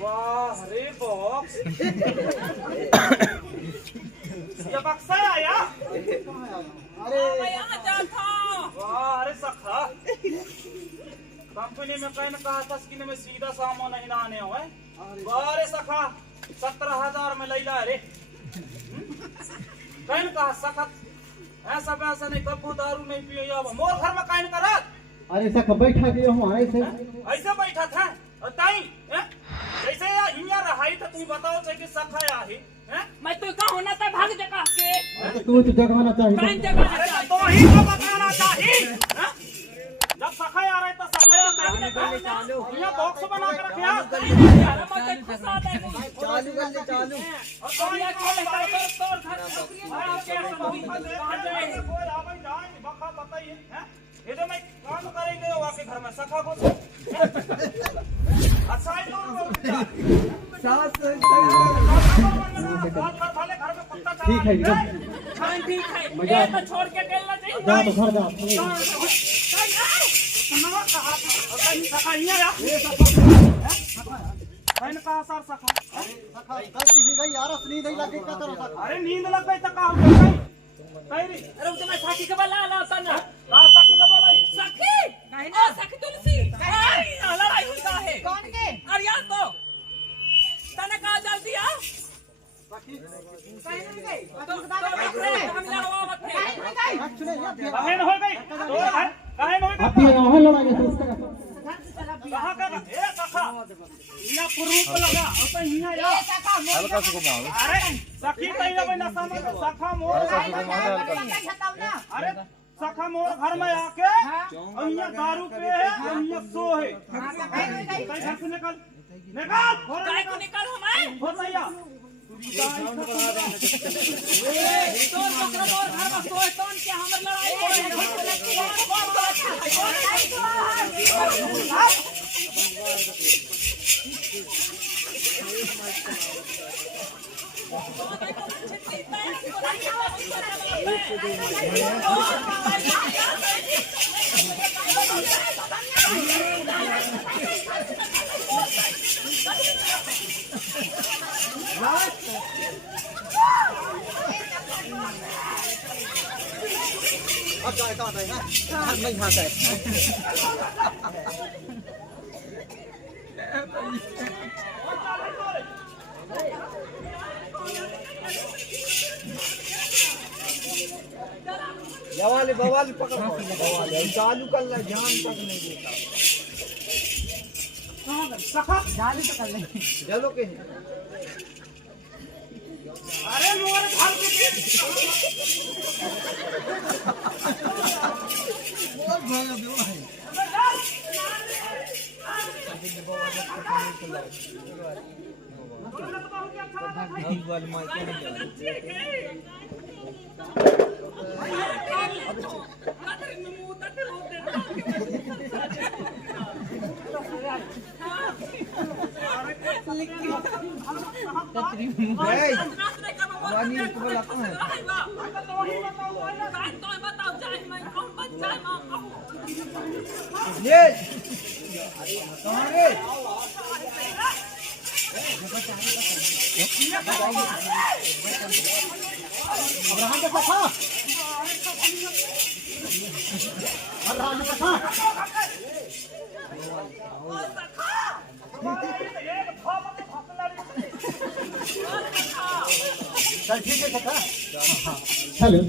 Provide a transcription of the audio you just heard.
वाह रे बॉक्स ये बक्सा आया। अरे यहाँ जा था। वाह अरे सखा कंपनी में कहीं कहा था कि में सीधा सामान नहीं आने हो है। वाह रे सखा 17,000 में लैला रे। कहीं कहा सखत ऐसा वैसा नहीं कब्बू दारू नहीं पियो या मोर घर में कहीं करा। अरे सख बैठा दियो हम ऐसे ऐसे बैठा था ताई जैसे यार हिया रहाई था तुम बताओ चाहिए सखा या है मैं तो कहा होना था भाग जगह के। तू तो जगवाना चाहिए कौन जगह अरे है? तो ही को बताना चाहिए जब सखा आ रहा है तो सखा या हिया बॉक्स बना के रखिया यार मत फंसा दे। चालू कर ले चालू। और तो ये ये कौन कौन है? है तोर घर और क्या समझी कहां जाए? कोई आवे जाए बखा बताइए हैं ये जो मैं काम करेंगे वो आके घर में सखा को अच्छा है तो सास भले घर में कुत्ता चला ठीक है एकदम हां ठीक है ये तो छोड़ के चलना चाहिए। जा तो घर जा नवा कहा सखा हिया या कहीं कहा सर सखा किसी का यार नींद नहीं लगे का करो अरे नींद लग गई तो कहा कहीं अरे तो मैं साथी के बला ला तना। सखी का बोला सखी नहीं ना सखी तुलसी लड़ाई हुई का है कौन के? अरे यार तो तने कहा जल दिया बहन हो गई बहन हो अब ये वहां लड़ाई है उसका कहां का ए सखा या पुरु को लगा अपन हिया या हल्का से घुमाओ। अरे सखी कहीं ना नशा में सखा मोर अरे सखा मोर घर में आके अहिया दारू पे है अहिया सो है कहीं घर से निकल निकल काय को निकल हमारे हो भैया तो बकरा मोर घर में सोए कौन के हमर लड़ाई हो रही अब क्या आता है ना नहीं खाता है बवाल बवाल पकड़ बवाल चालू कर ले ध्यान तक नहीं देता सखा चालू तो कर ले चलो के अरे मोर घर के और भागा दो भाई बवाल मार के वानी को बोला कौन है ये कहां रे अब्राहम का सखा अब्राहम का सखा चल ठीक है सखा चलो